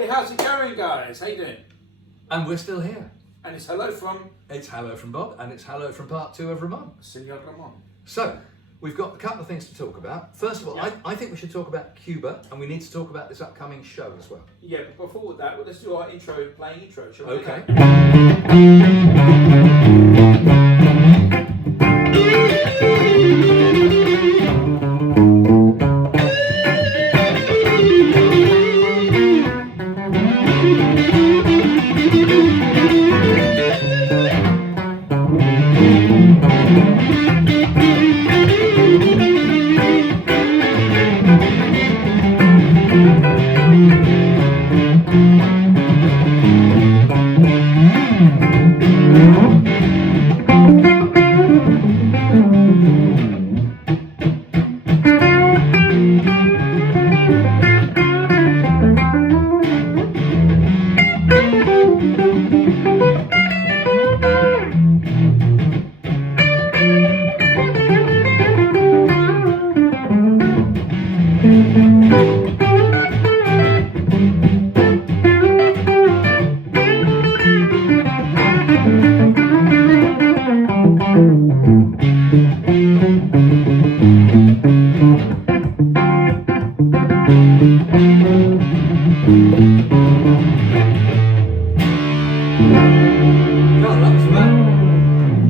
Hey, how's it going, guys? How you doing? And we're still here. And it's hello from... It's hello from Bob, and it's hello from part 2 of Ramon. Senor Ramon. So, we've got a couple of things to talk about. First of all, Yeah. I think we should talk about Cuba, and we need to talk about this upcoming show as well. Yeah, but before that, well, let's do our playing intro, shall we? Okay.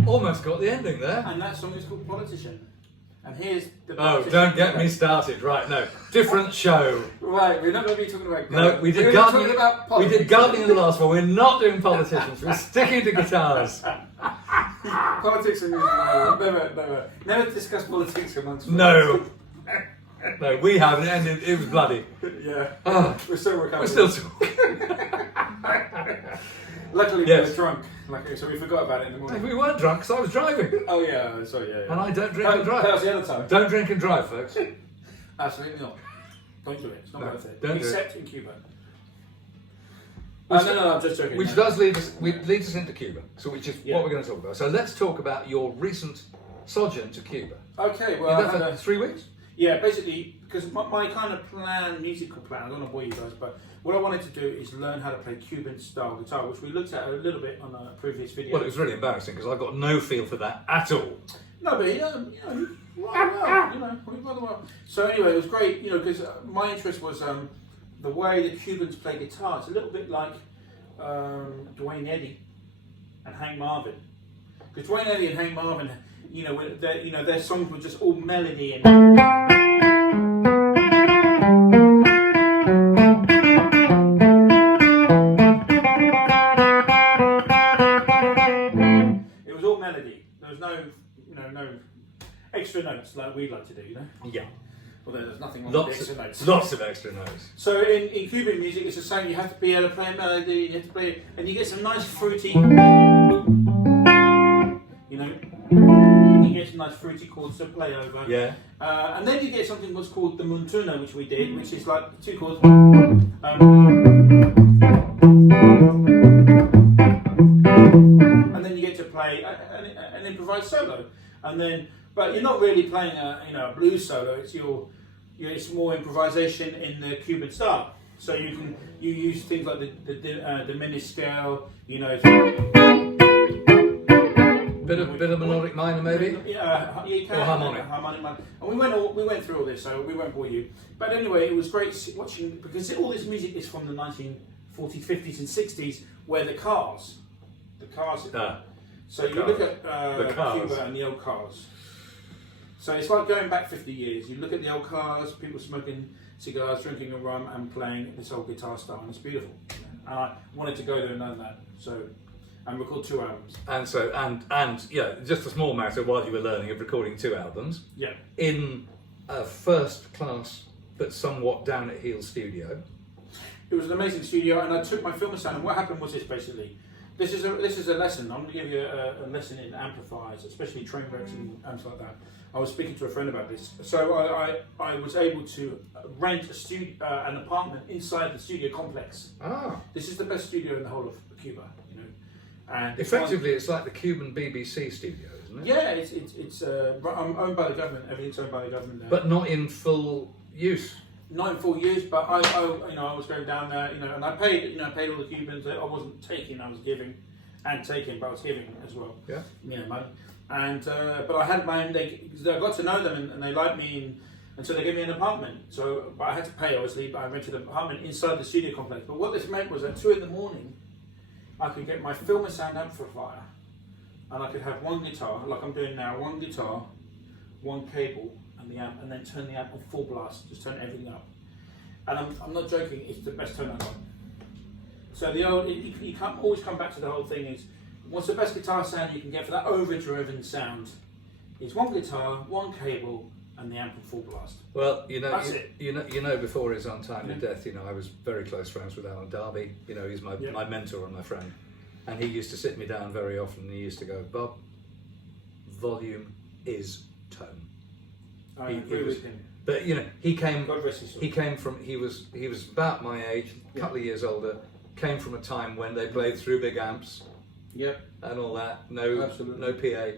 Almost got the ending there. And that song is called Politician. And here's the Oh, don't get me started. Right, no. Different show. Right, we're not going to be talking about... No, we did gardening. We did gardening in the last one. We're not doing politicians. We're sticking to guitars. Politics and music. Never discuss politics amongst friends. No. No, we haven't. And it was bloody. Yeah. Oh, We're still recovering. we're still talking. Luckily, Yes. we were drunk. Luckily, so we forgot about it in the morning. We weren't drunk because I was driving. Oh, yeah. Sorry, yeah. And I don't drink and That drive. was the other time. Don't drink and drive, folks. Absolutely not. Don't do it. It's not No, worth it. don't do Except in Cuba. Which- No, I'm just joking. Which does lead us into Cuba, so which is Yeah. what we're going to talk about. So let's talk about your recent sojourn to Cuba. Okay, You well, I there had for a, 3 weeks? yeah, basically, because my kind of musical plan, I don't want to bore you guys, but what I wanted to do is learn how to play Cuban style guitar, which we looked at a little bit on a previous video. Well, it was really embarrassing because I got no feel for that at all. No, but rather well. So anyway, it was great, because my interest was the way the Cubans play guitar. It's a little bit like Dwayne Eddy and Hank Marvin. Because Dwayne Eddy and Hank Marvin, their songs were just all melody and. It was all melody. There was no extra notes like we like to do, Yeah. Although there's nothing wrong with Lots extra of, notes. lots of extra notes. So in Cuban music, it's the same. You have to be able to play a melody. You have to play it, and you get some nice fruity. You get some nice fruity chords to play over. Yeah. And then you get something what's called the montuna, which we did, which is like 2 chords. And then you get to play an improvised solo, but you're not really playing a blues solo. It's more improvisation in the Cuban style. So you use things like the diminished scale, Bit of melodic minor maybe. Yeah, you can. Or harmonic. Minor. And we went through all this, so we won't bore you. But anyway, it was great watching, because all this music is from the 1940s, 50s, and 60s, where the cars. So you look at Cuba and the old cars. So it's like going back 50 years. You look at the old cars, people smoking cigars, drinking a rum, and playing this old guitar style, and it's beautiful. And I wanted to go there and learn that. And record 2 albums. And yeah, just a small matter while you were learning of recording 2 albums. Yeah. In a first class but somewhat down at heel studio. It was an amazing studio, and I took my filmer stand. And what happened was this basically. This is a lesson. I'm going to give you a lesson in amplifiers, especially train wrecks and amps like that. I was speaking to a friend about this. So I was able to rent an apartment inside the studio complex. Ah. This is the best studio in the whole of Cuba, And effectively, it's like the Cuban BBC studio, isn't it? Yeah, it's owned by the government. Everything's owned by the government there. But not in full use. Not in 4 years, but I was going down there, and I paid all the Cubans. I wasn't taking, I was giving, and taking, but I was giving as well. Yeah. Money. And but I had my own. I got to know them, and they liked me, and so they gave me an apartment. So, but I had to pay obviously. But I rented an apartment inside the studio complex. But what this meant was at 2 a.m, I could get my film and sound amplifier, and I could have one guitar, like I'm doing now, one guitar, one cable, and the amp, and then turn the amp on full blast, just turn everything up. And I'm not joking, it's the best tone I got. So you can't always come back to the whole thing is, what's the best guitar sound you can get for that overdriven sound? Is one guitar, one cable, and the amp on full blast. Well, That's it. Before his untimely death, I was very close friends with Alan Darby. He's my mentor and my friend. And he used to sit me down very often and he used to go, Bob, volume is tone. I agree with him. But he came God rest his soul. he was about my age, a couple of years older, came from a time when they played through big amps. Yep. And all that, no PA,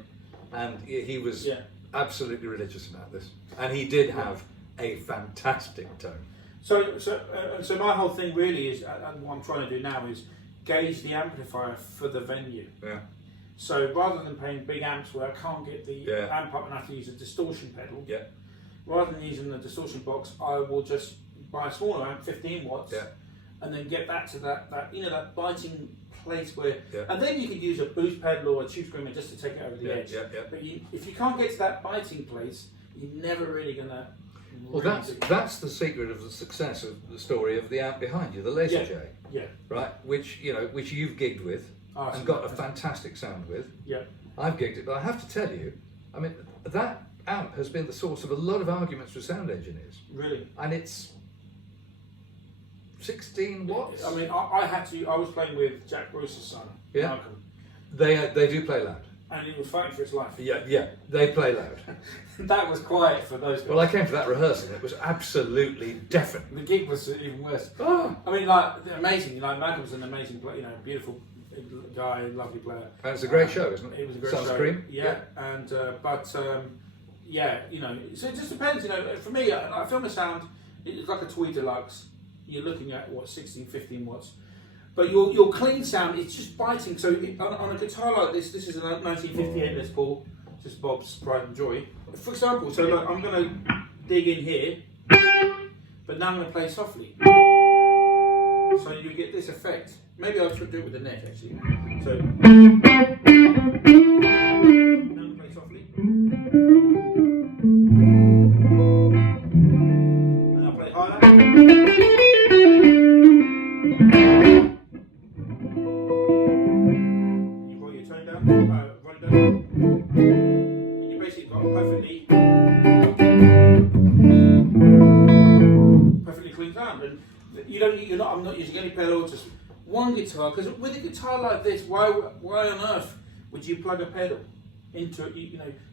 and he was absolutely religious about this, and he did have a fantastic tone. So my whole thing really is, and what I'm trying to do now is gauge the amplifier for the venue. Yeah. So rather than playing big amps where I can't get the amp up and I have to use a distortion pedal, rather than using the distortion box, I will just buy a smaller amp, 15 watts, and then get that to that biting place where, and then you could use a boost pedal or a tube screamer just to take it over the edge. But if you can't get to that biting place, you're never really gonna. Well, that's the secret of the success of the story of the amp behind you, the Laser J. Yeah. Right, which you've gigged with and got a fantastic sound with. Yeah. I've gigged it, but I have to tell you, I mean, that amp has been the source of a lot of arguments with sound engineers. Really. And it's 16 watts. I mean, I was playing with Jack Bruce's son, Malcolm. They do play loud. And he was fighting for his life. Yeah, they play loud. That was quiet for those guys. Well, I came to that rehearsal, it was absolutely deafening. The gig was even worse. Oh. I mean, amazing. Malcolm's an amazing player, beautiful guy, lovely player. And it's a great show, isn't it? It was a great Sunscreen. show. Yeah. And so it just depends. For me, I film a sound. It's like a Tweed Deluxe. You're looking at 16, 15 watts. But your clean sound, it's just biting. So on a guitar like this is a 1958 Les Paul, just Bob's pride and joy. For example, so look, I'm going to dig in here, but now I'm going to play softly. So you get this effect. Maybe I'll do it with the neck actually. So now I'm going to play softly. And I'll play harder. And you basically got perfectly clean sound, and I'm not using any pedal, just one guitar. Because with a guitar like this, why on earth would you plug a pedal into it?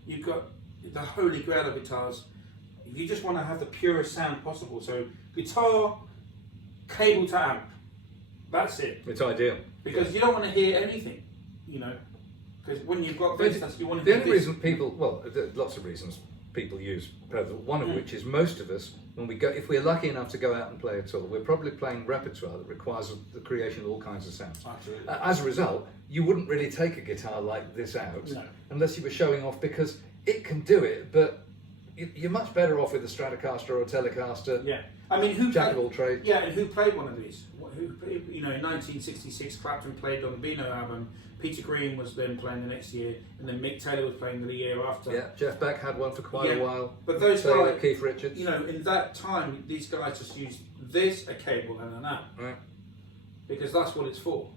You've got the holy grail of guitars. You just want to have the purest sound possible. So guitar, cable to amp. That's it. It's ideal because you don't want to hear anything, Because when you've got this, you want to. The only reason there are lots of reasons people use pedal. One of which is most of us, if we're lucky enough to go out and play at all, we're probably playing repertoire that requires the creation of all kinds of sounds. Absolutely. As a result, you wouldn't really take a guitar like this out unless you were showing off, because it can do it, but you're much better off with a Stratocaster or a Telecaster. Yeah, I mean, jack of all trades. Yeah, and who played one of these? In 1966, Clapton played on the Beano album. Peter Green was then playing the next year, and then Mick Taylor was playing the year after. Yeah, Jeff Beck had one for quite a while. But those Taylor, guys, Keith Richards. In that time, these guys just used this, a cable, and an amp, right? Because that's what it's for.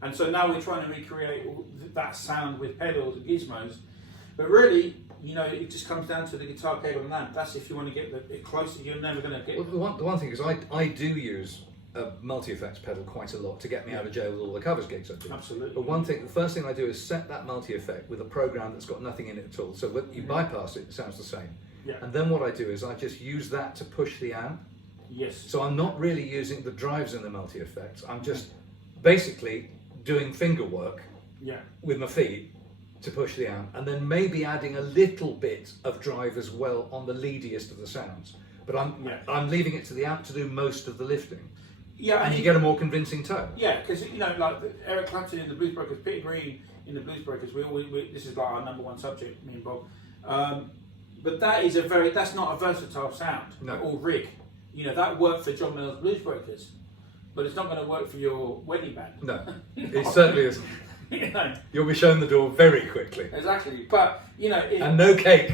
And so now we're trying to recreate that sound with pedals and gizmos, but really, it just comes down to the guitar, cable, and amp. That's if you want to get it closer. You're never going to get. Well, the one thing is, I do use a multi-effects pedal quite a lot to get me out of jail with all the covers gigs I do. Absolutely. But the first thing I do is set that multi-effect with a program that's got nothing in it at all. So when you bypass it, it sounds the same. Yeah. And then what I do is I just use that to push the amp. Yes. So I'm not really using the drives in the multi-effects. I'm just basically doing finger work with my feet to push the amp, and then maybe adding a little bit of drive as well on the leadiest of the sounds. but I'm leaving it to the amp to do most of the lifting. Yeah, and you get a more convincing tone. Yeah, because like Eric Clapton in the Blues Breakers, Peter Green in the Blues Breakers, this is like our number one subject, me and Bob. But that's not a versatile sound or rig. That worked for John Mayall's Blues Breakers, but it's not going to work for your wedding band. No, it certainly isn't. You'll be shown the door very quickly. Exactly, but and no cake.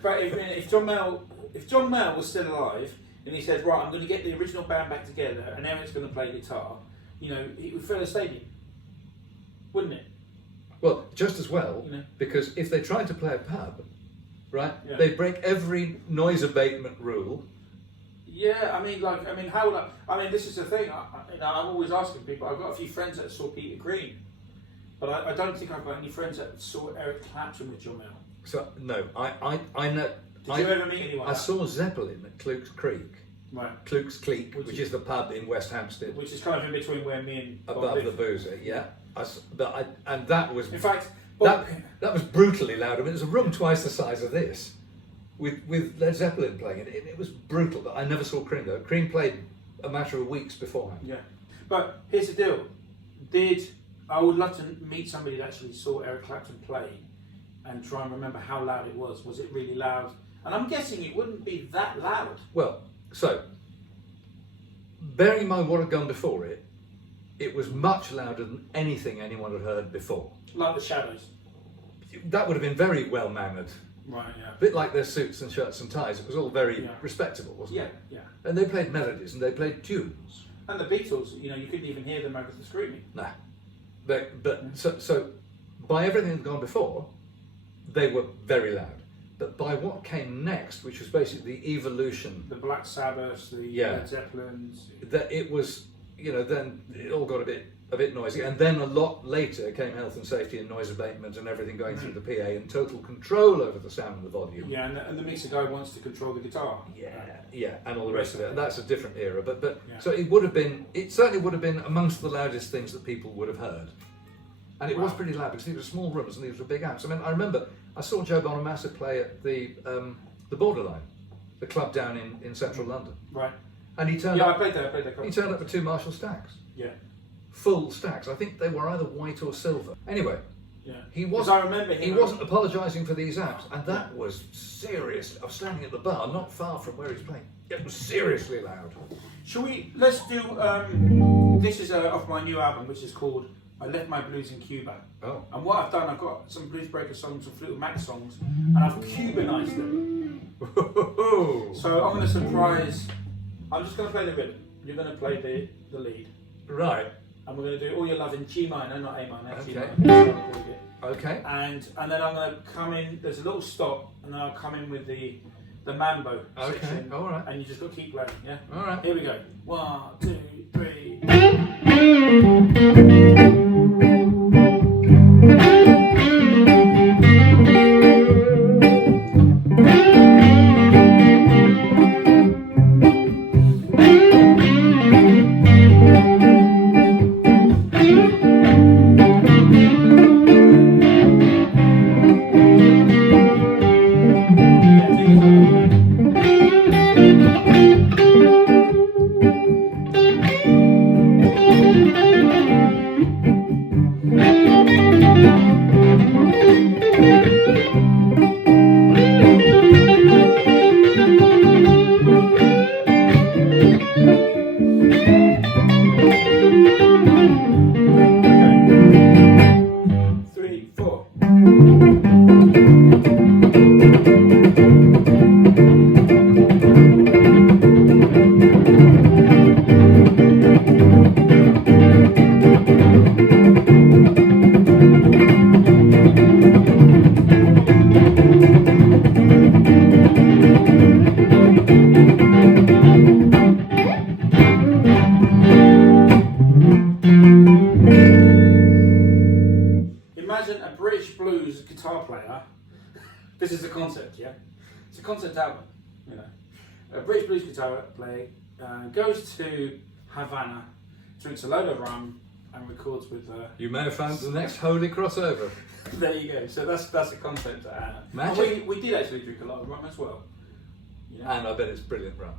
But if John Mayall was still alive and he said, right, I'm going to get the original band back together and Eric's going to play guitar, it would fill a stadium, wouldn't it? Well, just as well, because if they tried to play a pub, right, they'd break every noise abatement rule. Yeah, this is the thing. I'm always asking people. I've got a few friends that saw Peter Green, but I don't think I've got any friends that saw Eric Clapton with John Mayall. So no, I know. Did you ever meet anyone? I saw Zeppelin at Klukes Creek. Right. Klukes Creek, which is the pub in West Hampstead. Which is kind of in between where me and Bob above live. the Boozer, yeah. And that was, in fact, that was brutally loud. I mean, it was a room twice the size of this, with Led Zeppelin playing it. It was brutal. But I never saw Cream though. Cream played a matter of weeks beforehand. Yeah, but here's the deal. I would love to meet somebody that actually saw Eric Clapton play, and try and remember how loud it was. Was it really loud? And I'm guessing it wouldn't be that loud. Well, so bearing in mind what had gone before it, it was much louder than anything anyone had heard before. Like the Shadows. That would have been very well mannered. Right, yeah. A bit like their suits and shirts and ties. It was all very respectable, wasn't it? Yeah. And they played melodies and they played tunes. And the Beatles, you couldn't even hear them over the screaming. Nah. So by everything that had gone before, they were very loud. But by what came next, which was basically the evolution, the Black Sabbaths, the Led Zeppelins, that it was, then it all got a bit noisy, and then a lot later came health and safety and noise abatement and everything going through the PA and total control over the sound and the volume. Yeah, and the mixer guy wants to control the guitar. Yeah, and all the rest of it. And that's a different era. But so it certainly would have been amongst the loudest things that people would have heard. And it was pretty loud because these were small rooms and these were big amps. I mean, I remember I saw Joe Bonamassa play at the Borderline, the club down in central London. Right. And he turned up. I played there. He turned up with 2 Marshall stacks. Yeah. Full stacks. I think they were either white or silver. Anyway. Yeah. He wasn't apologising for these amps, and that was serious. I was standing at the bar, not far from where he's playing. It was seriously loud. Let's do. This is off my new album, which is called I Left My Blues in Cuba. Oh. And what I've done, I've got some Blues Breaker songs, some Fleetwood Mac songs, and I've Cubanized them. So I'm going to surprise. I'm just going to play the rhythm. You're going to play the lead. Right. And we're going to do All Your Love in G minor, not A minor. Okay. G minor. That's what I called it. Okay. And then I'm going to come in. There's a little stop, and then I'll come in with the mambo section. All right. And you just got to keep playing. Yeah. All right. Here we go. 1, 2, 3. Imagine a British blues guitar player. This is the concept, yeah? It's a concept album, A British blues guitar player goes to Havana, drinks a load of rum, and records with. You may have found the next holy crossover. There you go. So that's the concept. Magic. We did actually drink a lot of rum as well. You know? And I bet it's brilliant rum.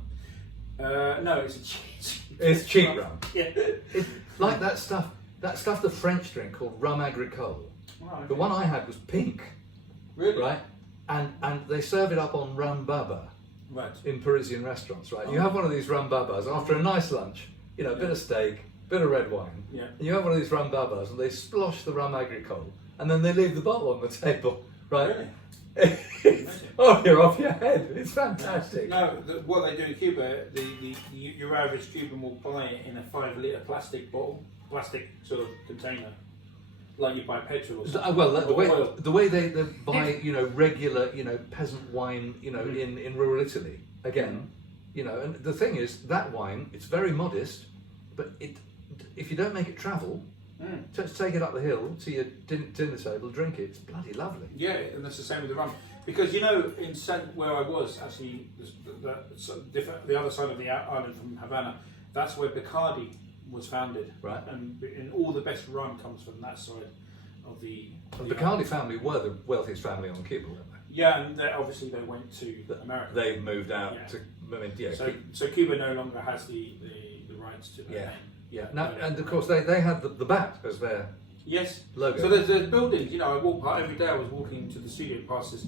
No, it's a cheap. It's cheap rum. Yeah. It's like that stuff the French drink called rum agricole. Oh, okay. The one I had was pink, Really? right? And they serve it up on rum baba Right. in Parisian restaurants, right? Oh. You have one of these rum babas after a nice lunch, you know, a bit of steak, bit of red wine. Yeah. And you have one of these rum babas and they splosh the rum agricole and then they leave the bottle on the table, right? Really? Oh, you're off your head. It's fantastic. No, what they do in Cuba, your average Cuban will buy it in a 5-litre plastic bottle, plastic sort of container, like you buy petrol or something. Well, Or the way they buy, you know, regular, you know, peasant wine, you know, in rural Italy, again, you know, and the thing is, that wine, it's very modest, but if you don't make it travel, just take it up the hill to your dinner table, drink it, it's bloody lovely. Yeah, and that's the same with the rum. Because, you know, where I was, actually, the other side of the island from Havana, that's where Bacardi was founded. Right. And all the best rum comes from that side of the The Bacardi family were the wealthiest family on Cuba, weren't they? Yeah, and obviously they went to America. They moved out Yeah. to, I mean, yeah. So Cuba no longer has the rights to that Yeah. name. Yeah, no, and of course they had the bat as their Yes. logo. So there's buildings. You know, I walk every day. I was walking to the studio past this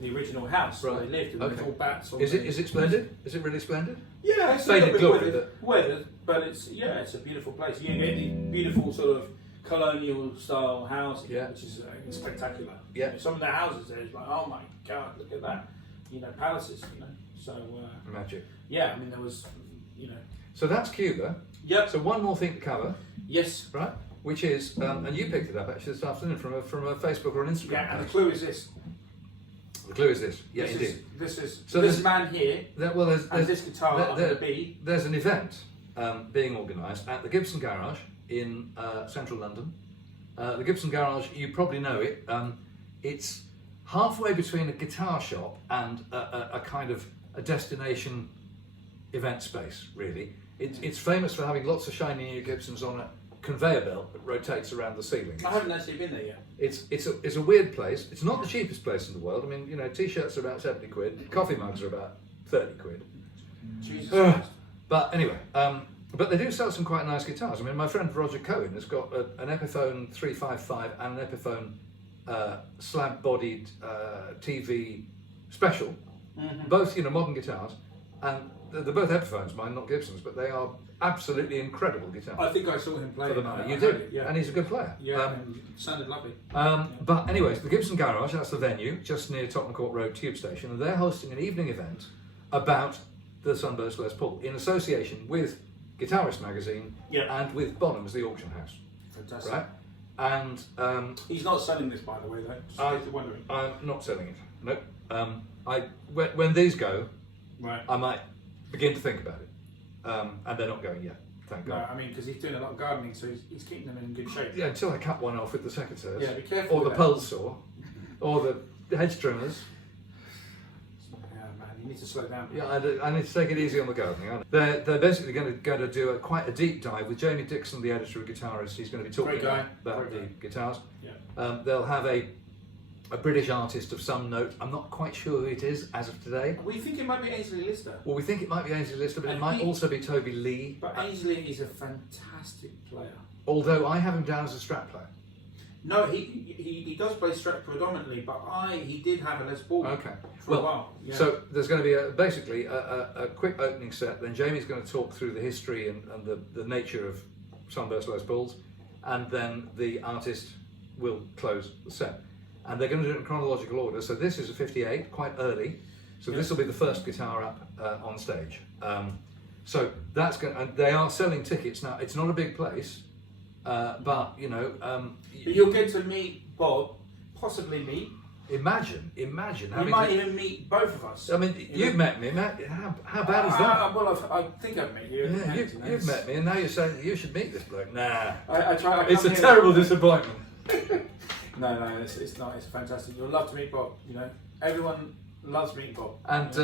the original house where Right. they lived, and Okay. there's all bats. Is it splendid? Is it really splendid? Yeah, it's Faded a little glory, bit weathered, but it's a beautiful place. You get these beautiful sort of colonial style houses, Yeah. which is spectacular. Yeah. You know, some of the houses there is like, oh my god, look at that. You know, palaces. You know, so Magic. yeah. I mean, there was, you know. So that's Cuba. Yep. So one more thing to cover, Yes. right? Which is, and you picked it up actually this afternoon from a Facebook or an Instagram Yeah, and the page. clue is this. The clue is this. Yeah, this indeed. So this there's- man here and this guitar are going to be. There's an event being organised at the Gibson Garage in central London. The Gibson Garage, you probably know it. It's halfway between a guitar shop and a kind of a destination event space, really. It's famous for having lots of shiny new Gibsons on a conveyor belt that rotates around the ceiling. I haven't actually been there yet. It's a weird place. It's not the cheapest place in the world. I mean, you know, t-shirts are about 70 quid, coffee mugs are about 30 quid. Jesus Christ. But anyway, but they do sell some quite nice guitars. I mean, my friend Roger Cohen has got an Epiphone 355 and an Epiphone slab-bodied TV special. Mm-hmm. Both, you know, modern guitars, and they're both Epiphones, mine, not Gibsons, but they are absolutely incredible guitars. I think I saw him play For the it. money, I you heard do, it, yeah. and he's a good player. Yeah, and sounded lovely. But anyways, the Gibson Garage, that's the venue, just near Tottenham Court Road Tube Station, and they're hosting an evening event about the Sunburst Les Paul in association with Guitarist Magazine and with Bonham's, the auction house. Fantastic. Right? And he's not selling this, by the way, though. Just in case you're wondering. I'm not selling it. Nope. When these go, Right. I might begin to think about it. And they're not going yet, thank No, God. I mean, because he's doing a lot of gardening, so he's keeping them in good shape. Yeah, until I cut one off with the secateurs. Yeah, be careful. Or the with pole saw. Or the hedge trimmers. Yeah, man, you need to slow down. Yeah, I need to take it easy on the gardening. Aren't they? They're basically going to do quite a deep dive with Jamie Dixon, the editor and guitarist. He's going to be talking Great guy. about Great the guitars. Yeah. They'll have a British artist of some note. I'm not quite sure who it is as of today. We think it might be Ainsley Lister. Well, we think it might be Ainsley Lister, but it And might also be Toby Lee. But Ainsley is a fantastic player. Although I have him down as a Strat player. No, he does play Strat predominantly, but he did have a Les Paul Okay. for a while. Yeah. So there's going to be basically a quick opening set. Then Jamie's going to talk through the history and the nature of Sunburst Les Pauls, and then the artist will close the set. And they're going to do it in chronological order. So this is a 58, quite early. So this will be the first guitar up on stage. So that's going. And they are selling tickets now. It's not a big place, but you know. But you'll get to meet Bob, possibly me. Imagine You having. might even meet both of us. I mean, you've met me. How bad is that? Well, I think I've met you. Yeah, you've met me, and now you're saying that you should meet this bloke. Nah, I try. it's a terrible disappointment. No, it's not. It's fantastic. You'll love to meet Bob. You know, everyone loves meeting Bob. And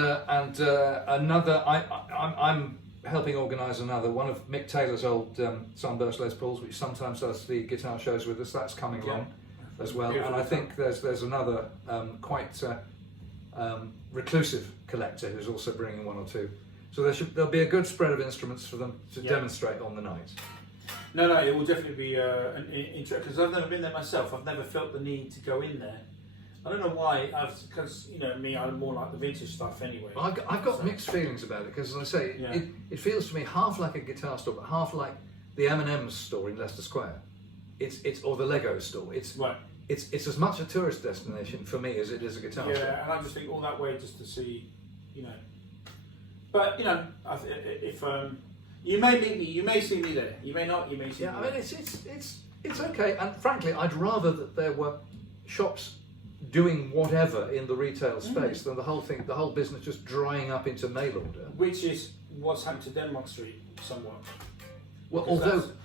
another, I'm helping organise another one of Mick Taylor's old Sunburst Les Pauls, which sometimes does the guitar shows with us. That's coming along as well. Beautiful. And I think there's another quite reclusive collector who's also bringing one or two. So there'll be a good spread of instruments for them to demonstrate on the night. No, it will definitely be an interest, because I've never been there myself. I've never felt the need to go in there. I don't know why, because me, I'm more like the vintage stuff anyway. Well, I've got mixed feelings about it, because as I say, it feels to me half like a guitar store, but half like the M&M's store in Leicester Square. It's or the Lego store. It's as much a tourist destination for me as it is a guitar store. Yeah, and I just think all that way just to see, But if you may meet me, you may see me there. You may not. You may see me. Yeah, I mean it's okay. And frankly, I'd rather that there were shops doing whatever in the retail space than the whole business just drying up into mail order. Which is what's happened to Denmark Street somewhat. Well,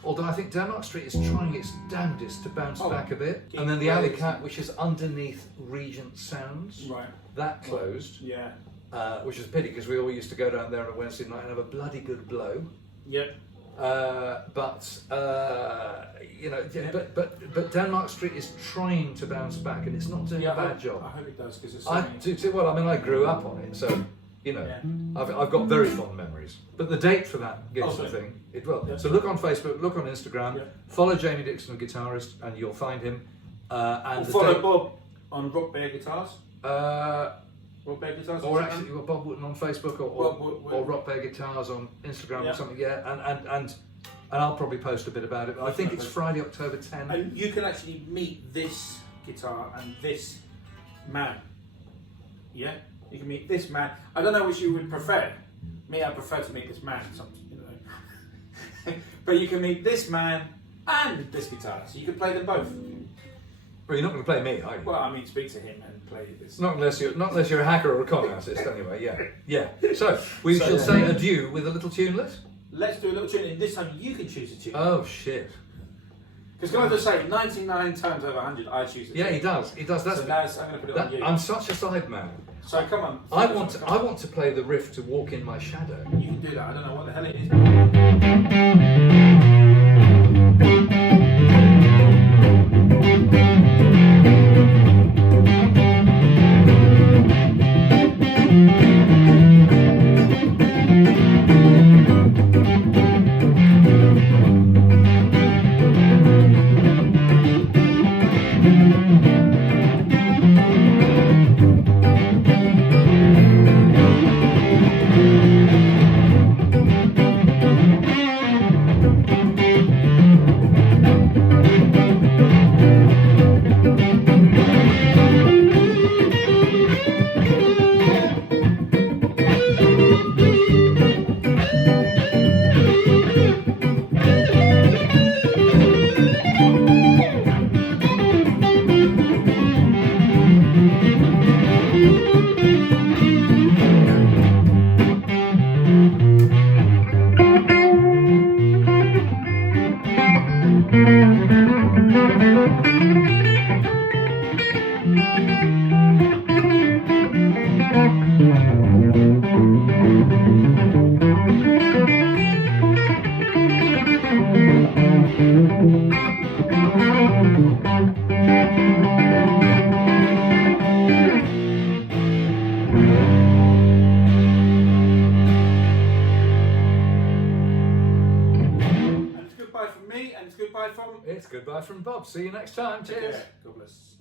although I think Denmark Street is trying its damnedest to bounce back a bit, and then the Alley Cat, which is underneath Regent Sounds, that closed. Yeah. Which is a pity, because we all used to go down there on a Wednesday night and have a bloody good blow. Yep. But Denmark Street is trying to bounce back, and it's not doing a bad job. I hope it does, because it's. I grew up on it, so I've got very fond memories. But the date for that Gibson thing, So look on Facebook, look on Instagram, follow Jamie Dixon, the guitarist, and you'll find him. And follow Bob on Rock Bear Guitars. Rock Bear Guitars. Or actually, you've got Bob Wooten on Facebook, or Rock Bear Guitars on Instagram or something. Yeah, and I'll probably post a bit about it. I think it's Friday, October 10. And you can actually meet this guitar and this man. Yeah, you can meet this man. I don't know which you would prefer. Me, I prefer to meet this man. But you can meet this man and this guitar, so you can play them both. Well, you're not going to play me, are you? Well, I mean, speak to him and play this. Not unless you're a hacker or a con artist, anyway. Yeah. So we shall say adieu with a little tunelet. Let's do a little tune, and this time you can choose a tune. Oh shit! Because can I just say, 99 times over 100, I choose a tune. Yeah, he does. That's. So I'm going to put it on you. I'm such a side man. So come on. I want to play the riff to Walk in My Shadow. You can do that. I don't know what the hell it is. It's goodbye from Bob. See you next time. Cheers. God bless.